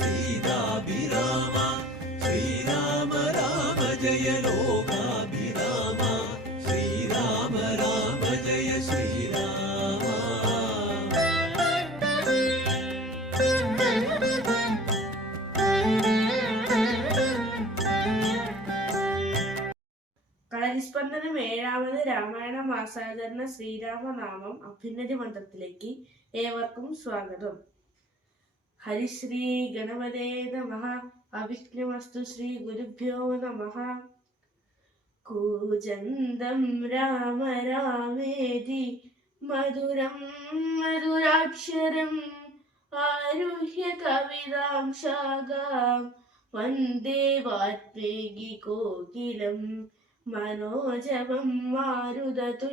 സീതാഭിരാമ ശ്രീരാമ രാമ ജയ ലോകാഭിരാമ ശ്രീരാമ രാമ ജയ ശ്രീരാമ. കളരിസ്പന്ദനം ഏഴാമത് രാമായണ മാസാചരണ ശ്രീരാമനാമം അഭ്യുന്നതി മന്ത്രത്തിലേക്ക് ഏവർക്കും സ്വാഗതം. ഹരിശ്രീ ഗണപതേ നമ അവിഘ്നമസ്തു ശ്രീ ഗുരുഭ്യോ നമ കൂജന്തം രാമ രാമേതി മധുരം മധുരാക്ഷരം ആരുഹ്യ കവിതാം ശാഖാം വന്ദേ വാത്മീകി കോകിലം മനോജവം മാരുതതുല്യവേഗം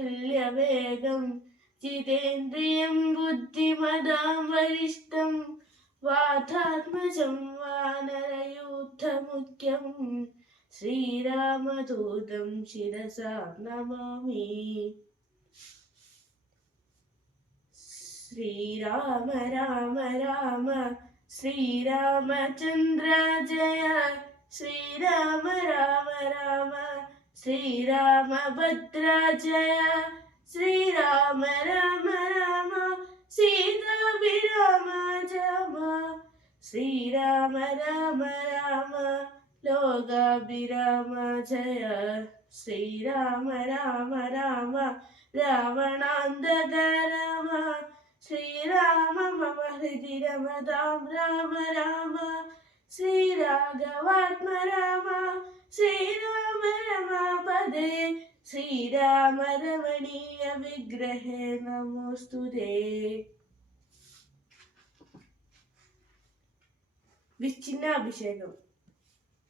ജിതേന്ദ്രിയം ബുദ്ധിമതാം വരിഷ്ടം వాధాత్మజం వానరయూథముఖ్యం శ్రీరామదూతం శిరసా నమామి श्रीराम, राम राम, श्रीरामचन्द्र जय। श्रीराम, राम राम, श्रीरामभद्र जय। श्रीराम ശ്രീരാമ രാമ രാമ ലോകാഭിരാമ ജയ ശ്രീരാമ രാമ രാമ രാവണാന്തക രാമ ശ്രീരാമ മമ ഹൃദി രമതാം രാമ രാമ ശ്രീരാഘവാത്മ രാമ ശ്രീരാമ രമാപദേ ശ്രീരാമ രമണീയ വിഗ്രഹേ വിച്ഛിന്നാഭിഷേകം.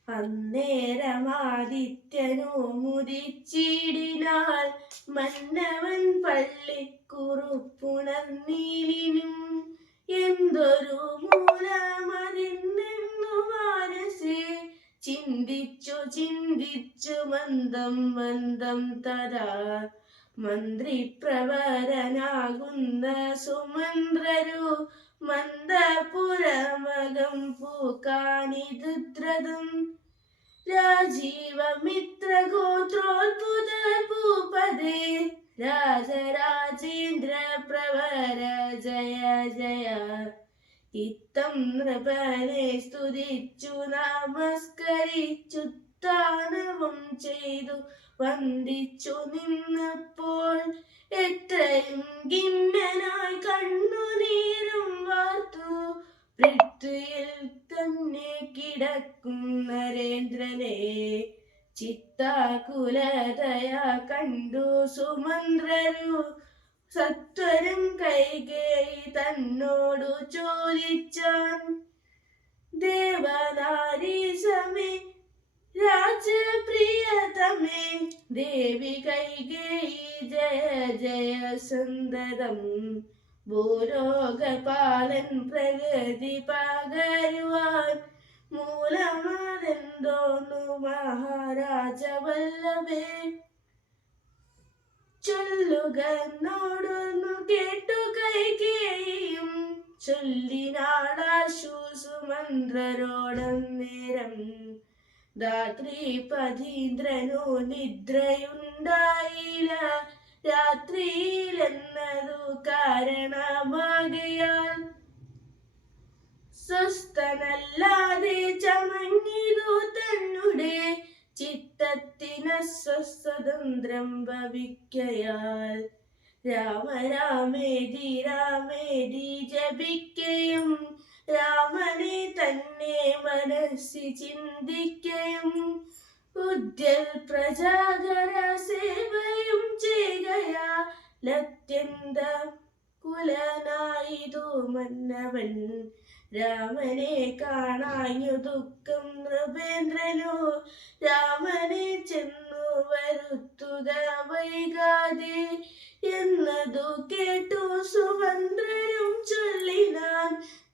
അന്നേരമാദിത്യനോ മുരിച്ചിടിനാൽ മന്നവൻ പള്ളിക്കുറുപ്പുണർന്നീലിനും എന്തൊരു മൂലമതിന്നെന്നു മാനസേ ചിന്തിച്ചു ചിന്തിച്ചു മന്ദം മന്ദം തഥാ മന്ത്രിപ്രവരനാകുന്ന സുമന്ത്രരു മന്ദപുരമകം പൂക്കാനിതുദ്രതം രാജീവമിത്ര ഭൂപദേ രാജരാജേന്ദ്ര പ്രവര ജയ ജയ. ഇത്തം നൃപനെ സ്തുതിച്ചു നമസ്കരിച്ചു താനവും ചെയ്തു. വന്ദിച്ചു നിന്നപ്പോൾ എത്രയും ഗിമ്മനായി കണ്ണുനീരും വാർത്തു. പൃഥ്വിയിൽ തന്നെ കിടക്കും നരേന്ദ്രനെ. ചിത്താകുലതയ കണ്ടു സുമന്ത്രരു. സത്വരം കൈകേയി തന്നോടു ചോദിച്ചാൻ. ദേവനാരി സമേ രാജപ്രിയതമേ ദേവി കൈകൈ ജയ ജയ സുന്ദരം ഭൂലോകപാലൻ പ്രഗതി പകരുവാൻ മൂലമതെന്തോന്നു മഹാരാജവല്ലഭേ? ചൊല്ലുക നോടൊന്നു കേട്ടു കൈകേയും. ചൊല്ലിനാടാശു സുമന്ത്രരോടം നേരം രാത്രി പതീന്ദ്രനു നിദ്രയുണ്ടായില്ല രാത്രിയിലെന്നതു കാരണമാകയാൽ സ്വസ്ഥനല്ലാതെ ചമഞ്ഞിതു തന്നെ ചിത്തത്തിന് സ്വസ്വതന്ത്രം ഭവിക്കയാൽ രാമ രാമേതി രാമേതി ജപിക്കയും രാമനെ തന്നെ മനസ്സി ചിന്തിക്കയും ഉദ്യൽ പ്രജാകര സേവയും ചെയ്യയാ ലത്യന്ത കുലനായിതു മന്നവൻ. രാമനെ കാണാഞ്ഞു ദുഃഖം നൃപേന്ദ്രനോ. രാമനെ ചെന്നു വരുത്തുക വൈകാതെ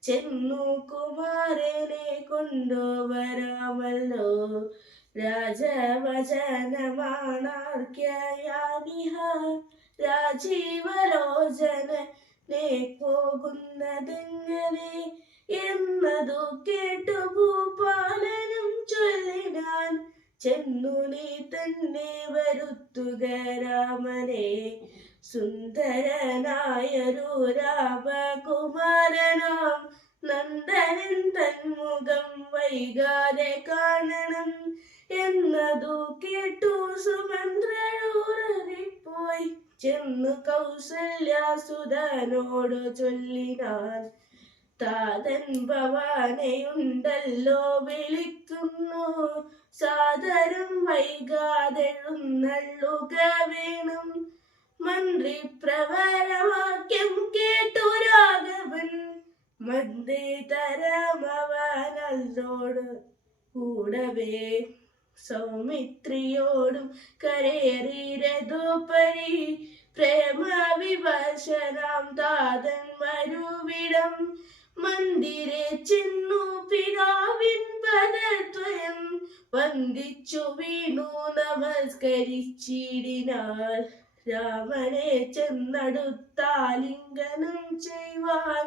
ചെന്നു കുമാരനെ കൊണ്ടുവരാമല്ലോ. രാജവചനമാണാർക്കയാനിഹ രാജീവലോചനെ പോകുന്നതെങ്ങനെ എന്നതു കേട്ടു ഭൂപാലനും ചൊല്ലിനാൻ ചെന്നു നീ തന്നെ വരുത്തുക രാമനെ. സുന്ദരനായൊരു രാമകുമാരനാം. നന്ദനൻ തന്മുഖം വൈകാതെ കാണണം എന്നതു കേട്ടു സുമന്ത്രൂറിപ്പോയി ചെന്നു കൗസല്യാസുതനോട് ചൊല്ലിനാൻ താതൻ ഭവാനെയുണ്ടല്ലോ വിളിക്കുന്നു. സാദരം വൈകാതെഴുന്നള്ളുക വേണം. മന്ത്രി പ്രവരവാക്യം കേട്ടു രാഘവൻ. മന്ത്രി തരമവനല്ലോട് കൂടവേ. സൗമിത്രിയോടും കരേറിയതോപരി പ്രേമ വിവശനാം താതൻ മരുവിടം. മന്ദിരെ ചെന്നു പിതാവിൻ പദത്വയം വന്ദിച്ചു വീണു നമസ്കരിച്ചിടിനാൽ. രാമനെ ചെന്നടുത്താലിംഗനം ചെയ്യുവാൻ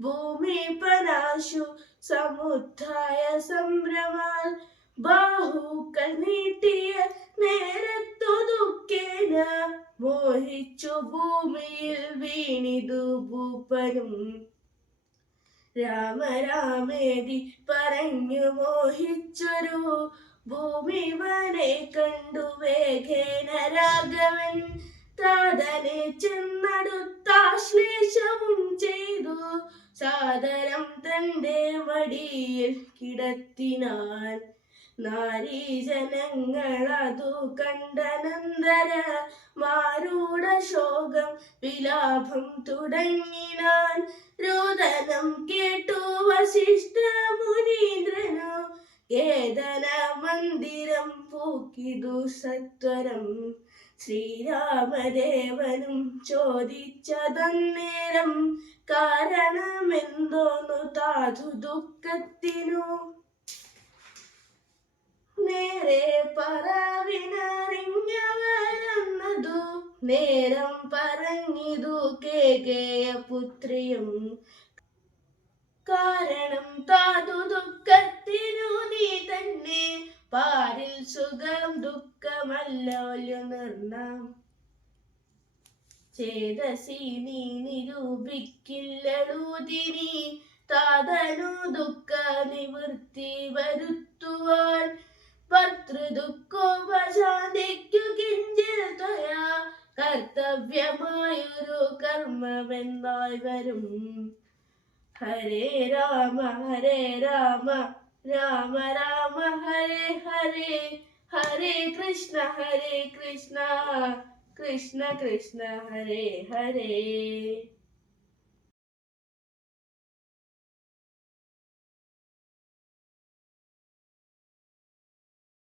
ഭൂമി പനാശു സമുദ്ധായ സംഭ്രമാൽ ബാഹുക്കൾ നീട്ടിയ രാമരാമേതി പറഞ്ഞു മോഹിച്ചൊരു ഭൂമിവനെ കണ്ടു വേഗേന രാഘവൻ. താതനെ ചെന്നടുത്താശ്ലേഷവും ചെയ്തു. സാദരം തന്റെ മടിയിൽ കിടത്തിനാൻ. അതു കണ്ടനന്തര മാരൂഢ ശോകം വിലാപം തുടങ്ങിനാൻ രോദനം കേട്ടു വശിഷ്ഠ മുനീന്ദ്രനു ഏതന മന്ദിരം പൂക്കിതു സത്വരം. ശ്രീരാമദേവനും ചോദിച്ചതന്നേരം കാരണമെന്തോന്നു താതു ദുഃഖത്തിനു? നേരെ പറവിനറിഞ്ഞവരെന്നതു നേരം പറഞ്ഞിതു കേകേയ പുത്രിയും കാരണം താതു ദുഃഖത്തിനു നീ തന്നെ പാരിൽ സുഖം ദുഃഖമല്ലോ നിർണം. ചേതസി നീ നിരൂപിക്കില്ലൂതിനി താതനു ദുഃഖ നിവൃത്തി വരുത്തുവാൻ ഭർത്തൃദുഃഖോപശാന്തിക്കു കിഞ്ചിൽ ത്വയാ കർത്തവ്യമായൊരു കർമ്മമെന്നായി വരും ഹരേ രാമ ഹരേ രാമ രാമ രാമ ഹരേ ഹരേ ഹരേ കൃഷ്ണ ഹരേ കൃഷ്ണ കൃഷ്ണ കൃഷ്ണ ഹരേ ഹരേ